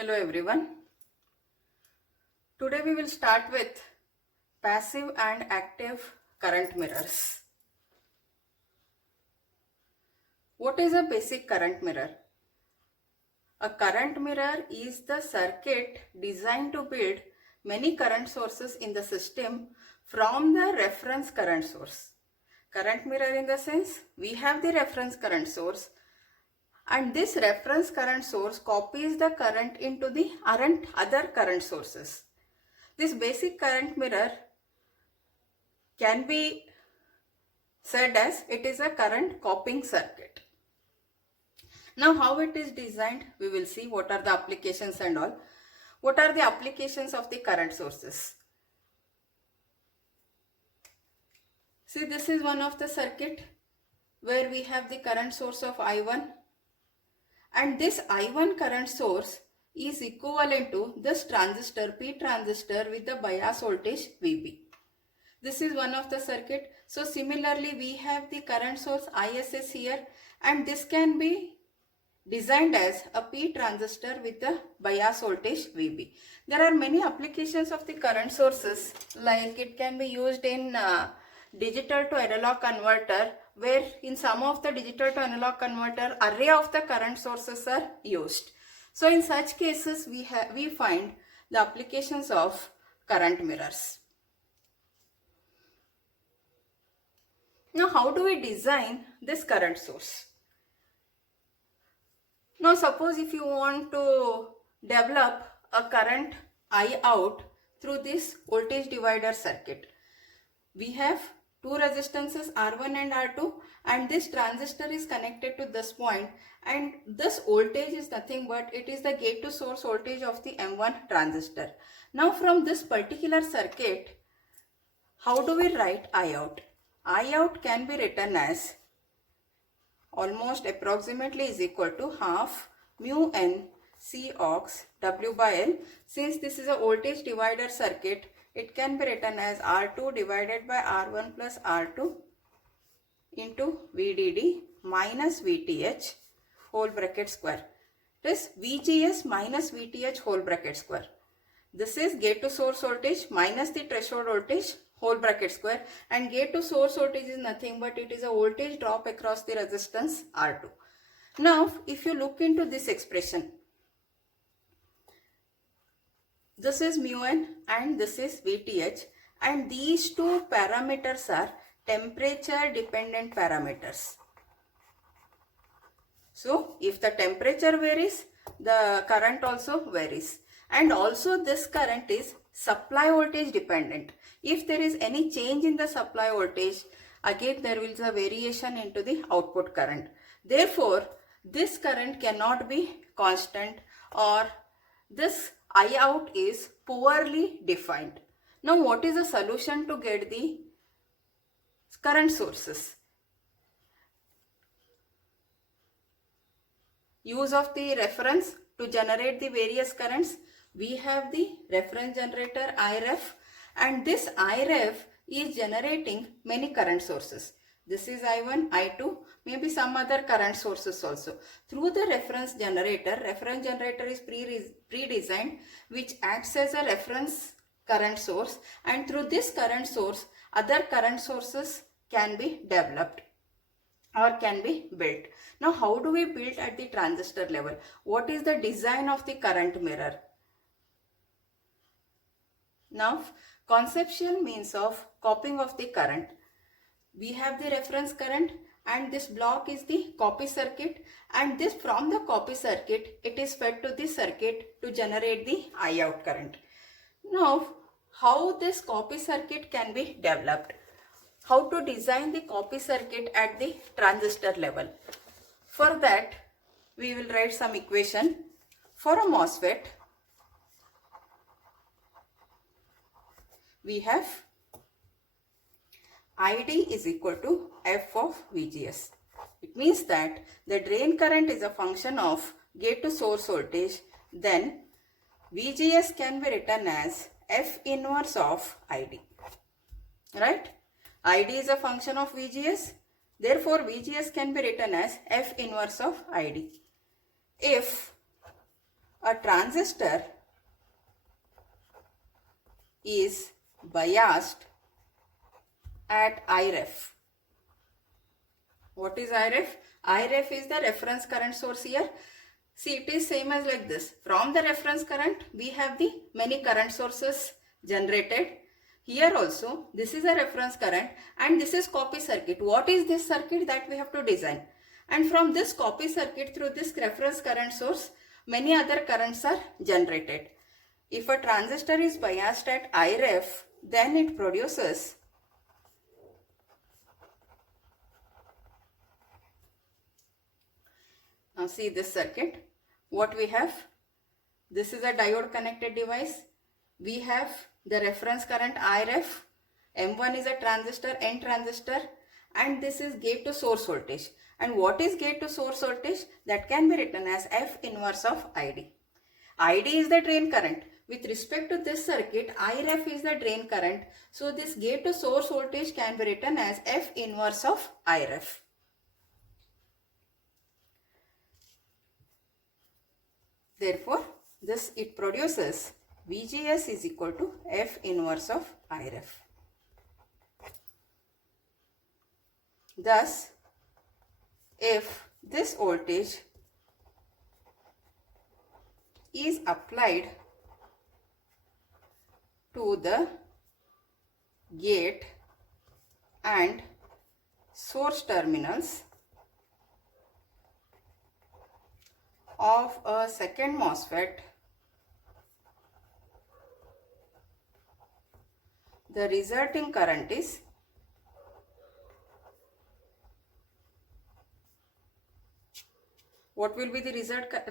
Hello everyone. Today we will start with passive and active current mirrors. What is a basic current mirror? A current mirror is the circuit designed to build many current sources in the system from the reference current source. Current mirror in the sense we have the reference current source, and this reference current source copies the current into the other current sources. This basic current mirror can be said as it is a current copying circuit. Now how it is designed, we will see what are the applications and all. What are the applications of the current sources? See, this is one of the circuit where we have the current source of I1, and this I1 current source is equivalent to this transistor, P transistor, with the bias voltage VB. This is one of the circuit. So similarly we have the current source ISS here, and this can be designed as a P transistor with the bias voltage VB. There are many applications of the current sources, like it can be used in digital to analog converter, where in some of the digital to analog converter array of the current sources are used. So in such cases we find the applications of current mirrors. Now how do we design this current source? Now suppose if you want to develop a current I out through this voltage divider circuit, we have two resistances R1 and R2, and this transistor is connected to this point, and this voltage is nothing but it is the gate to source voltage of the M1 transistor. Now from this particular circuit, how do we write I out? I out can be written as almost approximately is equal to half mu n C ox W by L. Since this is a voltage divider circuit, it can be written as R2 divided by R1 plus R2 into VDD minus VTH whole bracket square. This VGS minus VTH whole bracket square. This is gate to source voltage minus the threshold voltage whole bracket square, and gate to source voltage is nothing but it is a voltage drop across the resistance R2. Now if you look into this expression, this is mu n and this is VTH, and these two parameters are temperature dependent parameters. So if the temperature varies, the current also varies, and also this current is supply voltage dependent. If there is any change in the supply voltage, again there will be a variation into the output current. Therefore this current cannot be constant, or this I out is poorly defined. Now what is the solution to get the current sources? Use of the reference to generate the various currents. We have the reference generator IREF, and this IREF is generating many current sources. This is I1, I2, maybe some other current sources also. Through the reference generator is pre-designed, which acts as a reference current source, and through this current source other current sources can be developed or can be built. Now how do we build at the transistor level? What is the design of the current mirror? Now conceptual means of copying of the current. We have the reference current, and this block is the copy circuit, and this from the copy circuit it is fed to the circuit to generate the I out current. Now how this copy circuit can be developed? How to design the copy circuit at the transistor level? For that we will write some equation. For a MOSFET we have ID is equal to F of VGS. It means that the drain current is a function of gate to source voltage. Then VGS can be written as F inverse of ID. Right? ID is a function of VGS. Therefore VGS can be written as F inverse of ID. If a transistor is biased at Iref. What is Iref? Iref is the reference current source here. See, it is same as like this. From the reference current, we have the many current sources generated. Here also, this is a reference current and this is copy circuit. What is this circuit that we have to design? And from this copy circuit through this reference current source, many other currents are generated. If a transistor is biased at Iref, then it produces now see this circuit. What we have? This is a diode connected device. We have the reference current Iref. M1 is a transistor, N transistor, and this is gate to source voltage. And what is gate to source voltage? That can be written as F inverse of ID. ID is the drain current. With respect to this circuit, Iref is the drain current. So this gate to source voltage can be written as F inverse of Iref. Therefore, this it produces VGS is equal to F inverse of Iref. Thus, if this voltage is applied to the gate and source terminals of a second MOSFET, the resulting current is what will be the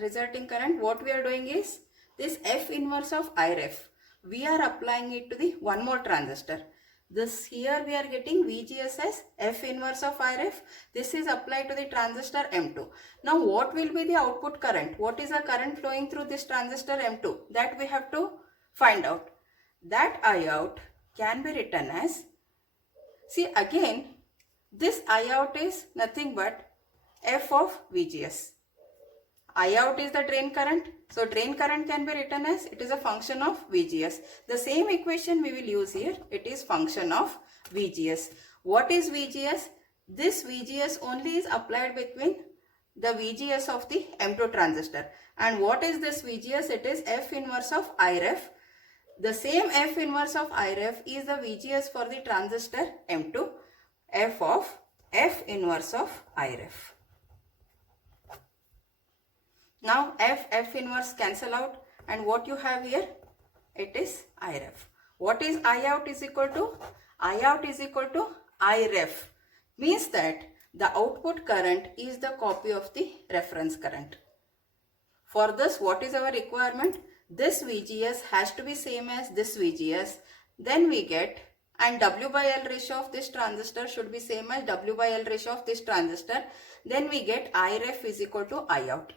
resulting current? What we are doing is this F inverse of Iref. We are applying it to the one more transistor. This here we are getting VGS as F inverse of Iref. This is applied to the transistor M2. Now what will be the output current? What is the current flowing through this transistor M2? That we have to find out. That I out can be written as, see again, this I out is nothing but F of VGS. I out is the drain current. So drain current can be written as it is a function of VGS. The same equation we will use here. It is function of VGS. What is VGS? This VGS only is applied between the VGS of the M2 transistor. And what is this VGS? It is F inverse of Iref. The same F inverse of Iref is the VGS for the transistor M2. F of F inverse of Iref. Now F inverse cancel out, and what you have here? It is Iref. What is I out is equal to? I out is equal to Iref. Means that the output current is the copy of the reference current. For this, what is our requirement? This VGS has to be same as this VGS. Then we get, and W by L ratio of this transistor should be same as W by L ratio of this transistor. Then we get Iref is equal to I out.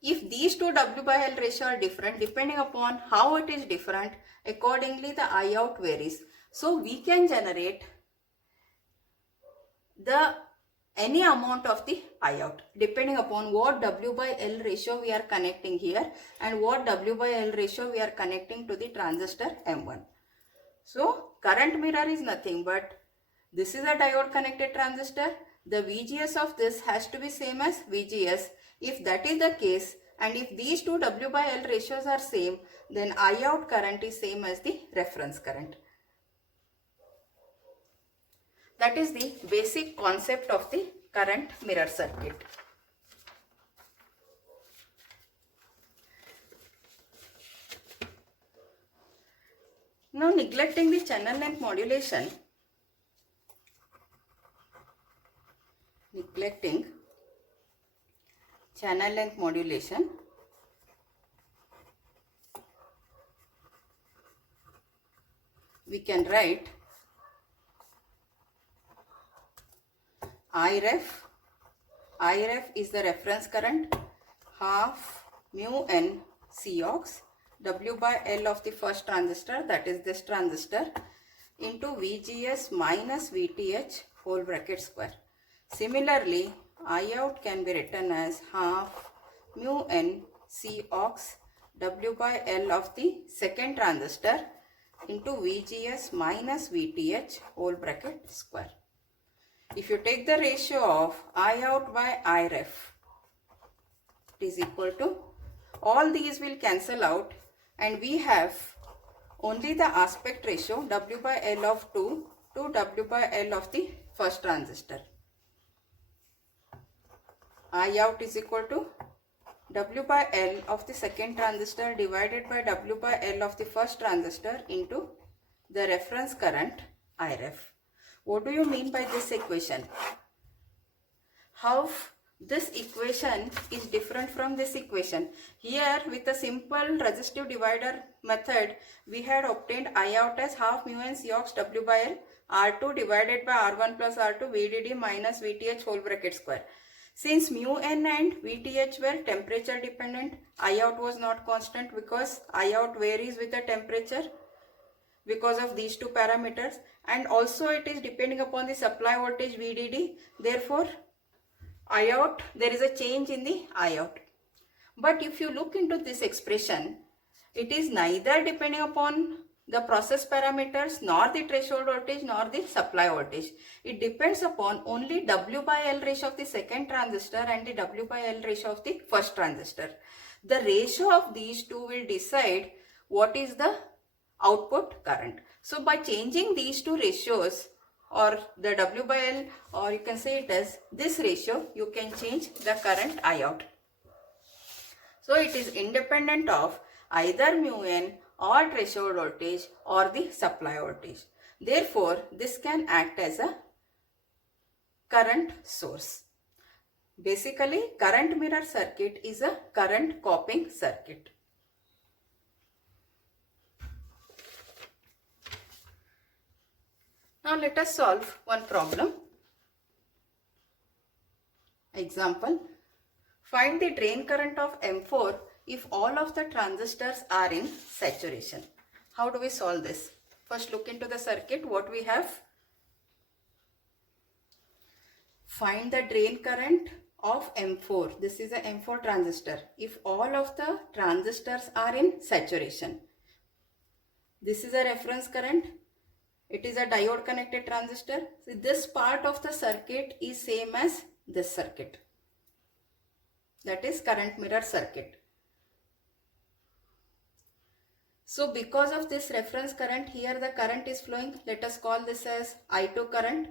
If these two W by L ratio are different, depending upon how it is different, accordingly the I out varies. So we can generate any amount of the I out depending upon what W by L ratio we are connecting here and what W by L ratio we are connecting to the transistor M1. So current mirror is nothing but this is a diode connected transistor. The VGS of this has to be same as VGS. If that is the case, and if these two W by L ratios are same, then I out current is same as the reference current. That is the basic concept of the current mirror circuit. Now neglecting the channel length modulation, we can write Iref is the reference current, half mu n Cox, W by L of the first transistor, that is this transistor, into VGS minus VTH whole bracket square. Similarly, I out can be written as half mu n C ox W by L of the second transistor into VGS minus VTH whole bracket square. If you take the ratio of I out by I ref, it is equal to, all these will cancel out and we have only the aspect ratio W by L of 2 to W by L of the first transistor. I out is equal to W by L of the second transistor divided by W by L of the first transistor into the reference current I ref. What do you mean by this equation? How this equation is different from this equation? Here with a simple resistive divider method, we had obtained I out as half mu n C ox W by L R2 divided by R1 plus R2 VDD minus VTH whole bracket square. Since mu n and VTH were temperature dependent, I out was not constant because I out varies with the temperature because of these two parameters, and also it is depending upon the supply voltage VDD. Therefore, I out, there is a change in the I out. But if you look into this expression, it is neither depending upon the process parameters nor the threshold voltage nor the supply voltage. It depends upon only W by L ratio of the second transistor and the W by L ratio of the first transistor. The ratio of these two will decide what is the output current. So by changing these two ratios, or the W by L, or you can say it as this ratio, you can change the current I out. So it is independent of either mu n or threshold voltage or the supply voltage. Therefore, this can act as a current source. Basically, current mirror circuit is a current copying circuit. Now let us solve one problem. Example, find the drain current of M4 if all of the transistors are in saturation. How do we solve this? First look into the circuit. What we have? Find the drain current of M4. This is a M4 transistor if all of the transistors are in saturation. This is a reference current. It is a diode connected transistor. So this part of the circuit is same as this circuit. That is current mirror circuit. So because of this reference current, here the current is flowing. Let us call this as I2 current.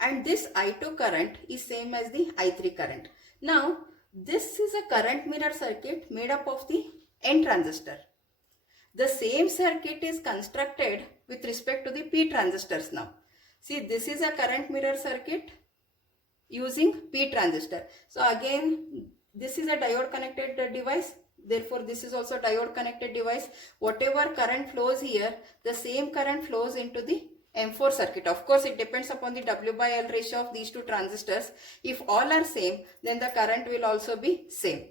And this I2 current is same as the I3 current. Now this is a current mirror circuit made up of the N transistor. The same circuit is constructed with respect to the P transistors now. See, this is a current mirror circuit using P transistor. So again, this is a diode connected device. Therefore, this is also diode connected device. Whatever current flows here, the same current flows into the M4 circuit. Of course, it depends upon the W by L ratio of these two transistors. If all are same, then the current will also be same.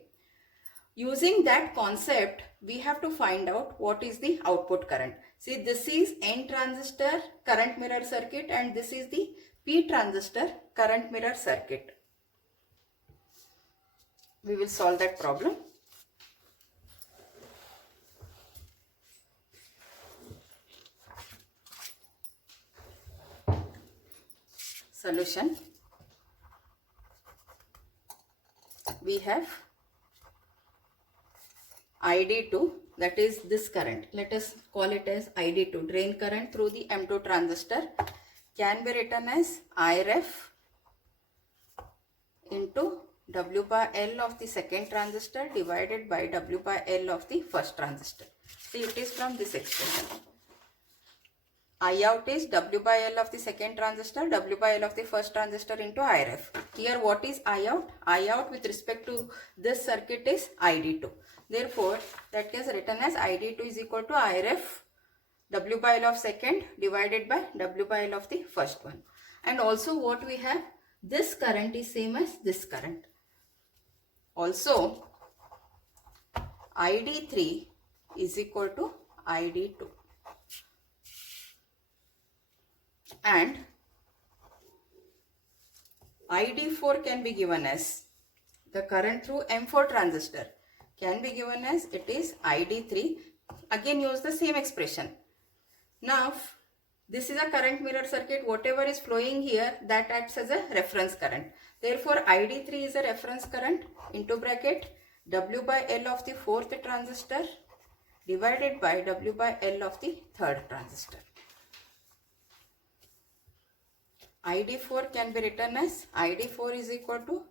Using that concept, we have to find out what is the output current. See, this is N transistor current mirror circuit and this is the P transistor current mirror circuit. We will solve that problem. Solution. We have ID2, that is this current. Let us call it as ID2, drain current through the M2 transistor, can be written as IRef into W by L of the second transistor divided by W by L of the first transistor. See, it is from this expression. I out is W by L of the second transistor, W by L of the first transistor into IRef. Here what is I out? I out with respect to this circuit is ID2. Therefore, that is written as ID2 is equal to IRef W by L of second divided by W by L of the first one. And also what we have, this current is same as this current. Also, ID3 is equal to ID2. And ID4 can be given as the current through M4 transistor can be given as it is ID3. Again use the same expression. Now this is a current mirror circuit. Whatever is flowing here, that acts as a reference current. Therefore ID3 is a reference current into bracket W by L of the fourth transistor divided by W by L of the third transistor. ID4 can be written as ID4 is equal to,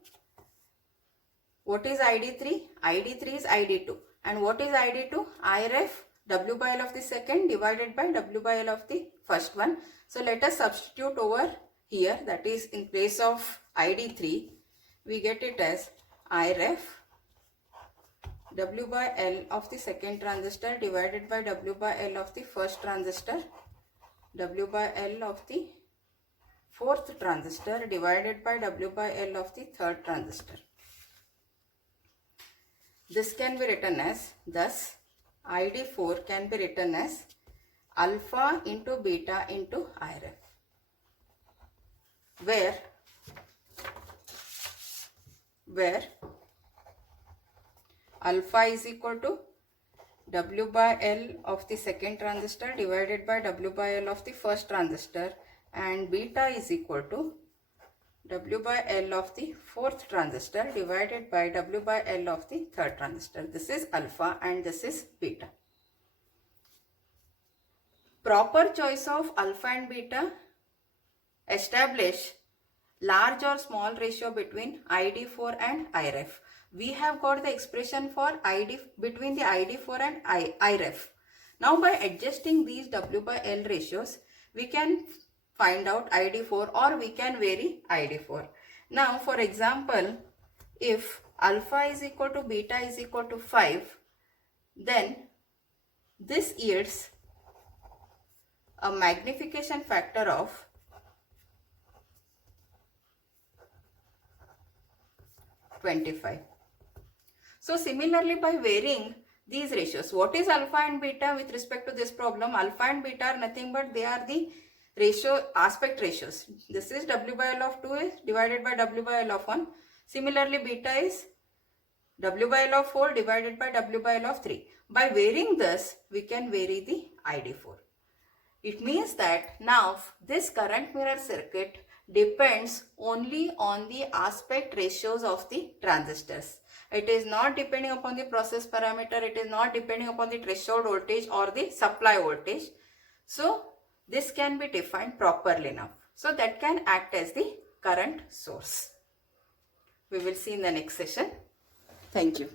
what is ID3? ID3 is ID2. And what is ID2? IRef W by L of the second divided by W by L of the first one. So let us substitute over here, that is in place of ID3 we get it as IRef W by L of the second transistor divided by W by L of the first transistor, W by L of the fourth transistor divided by W by L of the third transistor. This can be written as, thus ID4 can be written as alpha into beta into IRef, where alpha is equal to W by L of the second transistor divided by W by L of the first transistor, and beta is equal to W by L of the fourth transistor divided by W by L of the third transistor. This is alpha and this is beta. Proper choice of alpha and beta establish large or small ratio between ID4 and IRef. We have got the expression for between the ID4 and IRef. Now by adjusting these W by L ratios, we can find out ID4 or we can vary ID4. Now for example, if alpha is equal to beta is equal to 5, then this yields a magnification factor of 25. So similarly, by varying these ratios, what is alpha and beta with respect to this problem? Alpha and beta are nothing but they are the aspect ratios. This is W by L of 2 is divided by W by L of 1. Similarly, beta is W by L of 4 divided by W by L of 3. By varying this, we can vary the ID4. It means that now this current mirror circuit depends only on the aspect ratios of the transistors. It is not depending upon the process parameter. It is not depending upon the threshold voltage or the supply voltage. So this can be defined properly now. So that can act as the current source. We will see in the next session. Thank you.